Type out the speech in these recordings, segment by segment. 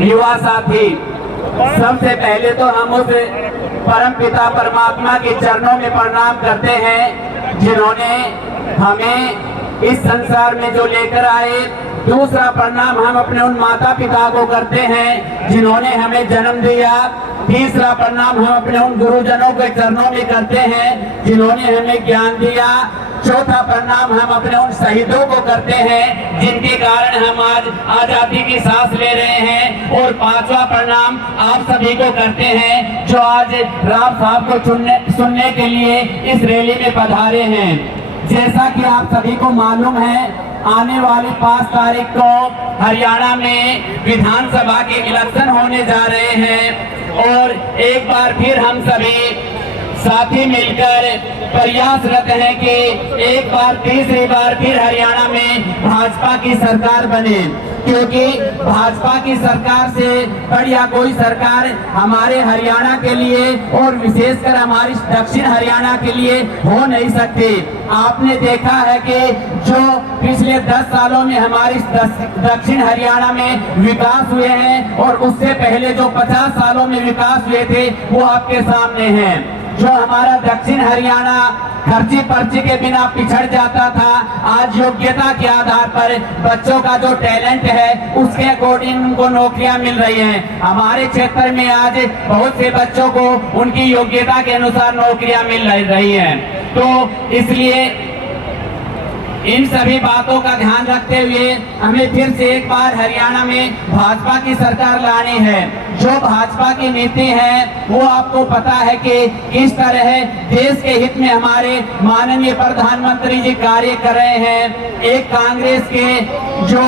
युवा साथी, सबसे पहले तो हम उस परम पिता परमात्मा के चरणों में प्रणाम करते हैं जिन्होंने हमें इस संसार में जो लेकर आए। दूसरा प्रणाम हम अपने उन माता पिता को करते हैं जिन्होंने हमें जन्म दिया। तीसरा प्रणाम हम अपने उन गुरुजनों के चरणों में करते हैं जिन्होंने हमें ज्ञान दिया। चौथा प्रणाम हम अपने उन शहीदों को करते हैं जिनके कारण हम आज आजादी की सांस ले रहे हैं। और पांचवा प्रणाम आप सभी को करते हैं जो आज राव साहब को सुनने के लिए इस रैली में पधारे हैं। जैसा कि आप सभी को मालूम है, आने वाली 5 तारीख को हरियाणा में विधानसभा के इलेक्शन होने जा रहे हैं और एक बार फिर हम सभी साथी मिलकर प्रयासरत हैं कि एक बार तीसरी बार फिर हरियाणा में भाजपा की सरकार बने, क्योंकि भाजपा की सरकार से बढ़िया कोई सरकार हमारे हरियाणा के लिए और विशेषकर हमारी दक्षिण हरियाणा के लिए हो नहीं सकती। आपने देखा है कि जो पिछले 10 सालों में हमारी दक्षिण हरियाणा में विकास हुए हैं और उससे पहले जो 50 सालों में विकास हुए थे वो आपके सामने हैं। जो हमारा दक्षिण हरियाणा खर्ची पर्ची के बिना पिछड़ जाता था, आज योग्यता के आधार पर बच्चों का जो टैलेंट है उसके अकॉर्डिंग उनको नौकरियां मिल रही हैं। हमारे क्षेत्र में आज बहुत से बच्चों को उनकी योग्यता के अनुसार नौकरियां मिल रही हैं। तो इसलिए इन सभी बातों का ध्यान रखते हुए हमें फिर से एक बार हरियाणा में भाजपा की सरकार लानी है। जो भाजपा की नीति है वो आपको पता है कि किस तरह देश के हित में हमारे माननीय प्रधानमंत्री जी कार्य कर रहे हैं। एक कांग्रेस के जो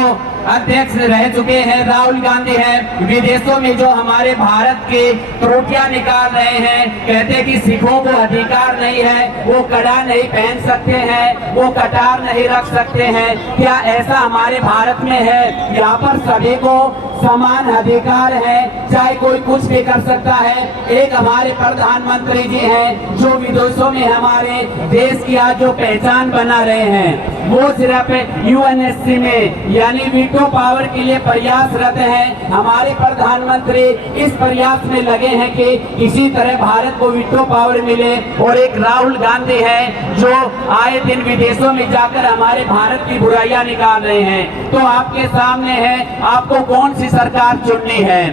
अध्यक्ष रह चुके हैं राहुल गांधी हैं, विदेशों में जो हमारे भारत की त्रुटियां निकाल रहे हैं, कहते हैं कि सिखों को अधिकार नहीं है, वो कड़ा नहीं पहन सकते हैं, वो कटार नहीं रख सकते हैं। क्या ऐसा हमारे भारत में है? यहाँ पर सभी को समान अधिकार है, चाहे कोई कुछ भी कर सकता है। एक हमारे प्रधानमंत्री जी हैं जो विदेशों में हमारे देश की आज जो पहचान बना रहे हैं, वो सिर्फ यूएनएससी में यानी वीटो पावर के लिए प्रयासरत हैं। हमारे प्रधानमंत्री इस प्रयास में लगे हैं कि किसी तरह भारत को वीटो पावर मिले। और एक राहुल गांधी है जो आए दिन विदेशों में जाकर हमारे भारत की बुराइयां निकाल रहे हैं। तो आपके सामने है, आपको कौन सी सरकार चुननी है?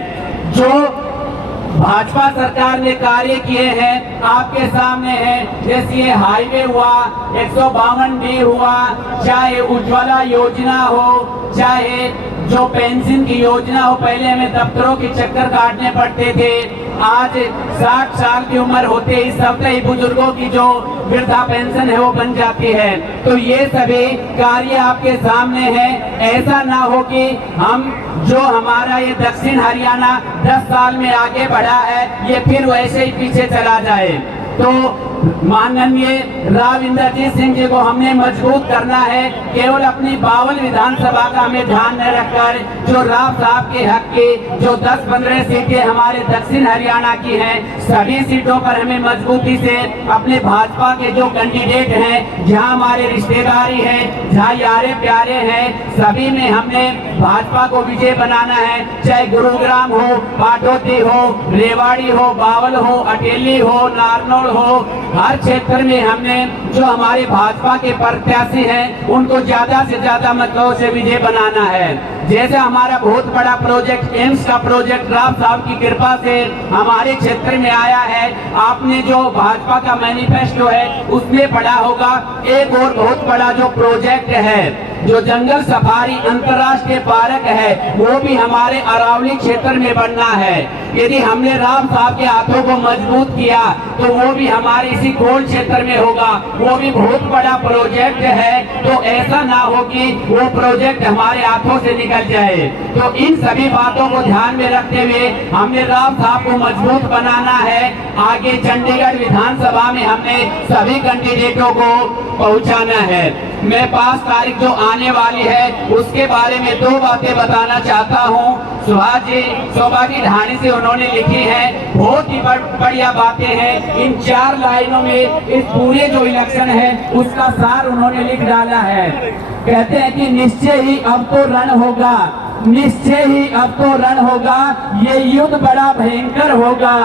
जो भाजपा सरकार ने कार्य किए हैं आपके सामने है, जैसे ये हाईवे हुआ, 152D हुआ, चाहे उज्ज्वला योजना हो, चाहे जो पेंशन की योजना हो। पहले हमें दफ्तरों के चक्कर काटने पड़ते थे, आज 60 साल की उम्र होते ही सब ही बुजुर्गों की जो वृद्धा पेंशन है वो बन जाती है। तो ये सभी कार्य आपके सामने है। ऐसा ना हो कि हम जो हमारा ये दक्षिण हरियाणा 10 साल में आगे बढ़ा है ये फिर वैसे ही पीछे चला जाए। तो माननीय राव इंद्रजीत सिंह जी को हमने मजबूत करना है। केवल अपनी 52 विधानसभा का हमें ध्यान न रखकर जो राव साहब के हक की जो 10-15 सीटें हमारे दक्षिण हरियाणा की हैं, सभी सीटों पर हमें मजबूती से अपने भाजपा के जो कैंडिडेट हैं, जहां हमारे रिश्तेदारी है, जहां यारे प्यारे हैं, सभी में हमने भाजपा को विजय बनाना है। चाहे गुरुग्राम हो, पाटोदी हो, रेवाड़ी हो, बावल हो, अटेली हो, नारनौल हो, हर क्षेत्र में हमने जो हमारे भाजपा के प्रत्याशी हैं उनको ज्यादा से ज्यादा मतों से विजय बनाना है। जैसे हमारा बहुत बड़ा प्रोजेक्ट एम्स का प्रोजेक्ट राव साहब की कृपा से हमारे क्षेत्र में आया है। आपने जो भाजपा का मैनिफेस्टो है उसमें पढ़ा होगा। एक और बहुत बड़ा जो प्रोजेक्ट है, जो जंगल सफारी अंतर्राष्ट्रीय पार्क है, वो भी हमारे अरावली क्षेत्र में बनना है। यदि हमने राव साहब के हाथों को मजबूत किया तो वो भी हमारे इसी कोल क्षेत्र में होगा। वो भी बहुत बड़ा प्रोजेक्ट है। तो ऐसा ना हो कि वो प्रोजेक्ट हमारे हाथों से निकल जाए। तो इन सभी बातों को ध्यान में रखते हुए हमने राव साहब को मजबूत बनाना है। आगे चंडीगढ़ विधानसभा में हमने सभी कैंडिडेटों को पहुंचाना है। मैं 5 तारीख जो आने वाली है उसके बारे में 2 बातें बताना चाहता हूँ। सुभाष जी सौभागी ढाणी से उन्होंने लिखी है, बहुत ही बढ़िया बातें हैं। इन 4 लाइनों में इस पूरे जो इलेक्शन है उसका सार उन्होंने लिख डाला है। कहते हैं कि निश्चय ही अब तो रण होगा, निश्चय ही अब तो रण होगा, ये युद्ध बड़ा भयंकर होगा।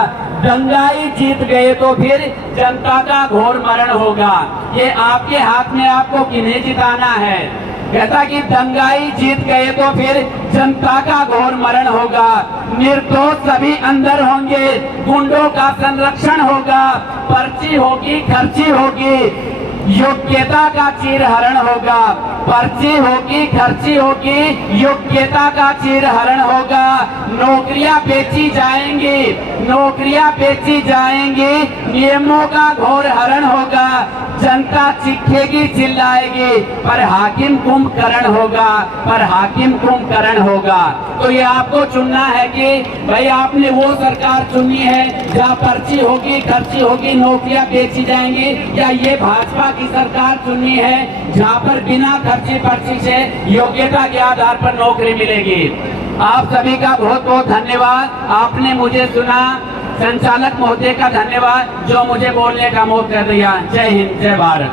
दंगाई जीत गए तो फिर जनता का घोर मरण होगा। ये आपके हाथ में, आपको किन्हें जिताना है। कहता कि दंगाई जीत गए तो फिर जनता का घोर मरण होगा। निर्दोष सभी अंदर होंगे, गुंडों का संरक्षण होगा, पर्ची होगी, खर्ची होगी, योग्यता का चीरहरण होगा। पर्ची होगी, खर्ची होगी, योग्यता का चीरहरण होगा। नौकरियां बेची जाएंगी, नौकरियां बेची जाएंगी, नियमों का घोर हरण होगा। जनता चीखेगी, चिल्लाएगी, पर हाकिम कुंभकर्ण होगा, पर हाकिम कुंभकर्ण होगा। तो ये आपको चुनना है कि भाई आपने वो सरकार चुनी है जहाँ पर्ची होगी, खर्ची होगी, नौकरियां बेची जाएंगी, या ये भाजपा की सरकार चुनी है जहाँ पर बिना खर्ची पर्ची से योग्यता के आधार पर नौकरी मिलेगी। आप सभी का बहुत बहुत धन्यवाद, आपने मुझे सुना। संचालक महोदय का धन्यवाद जो मुझे बोलने का मौका दिया। जय हिंद, जय भारत।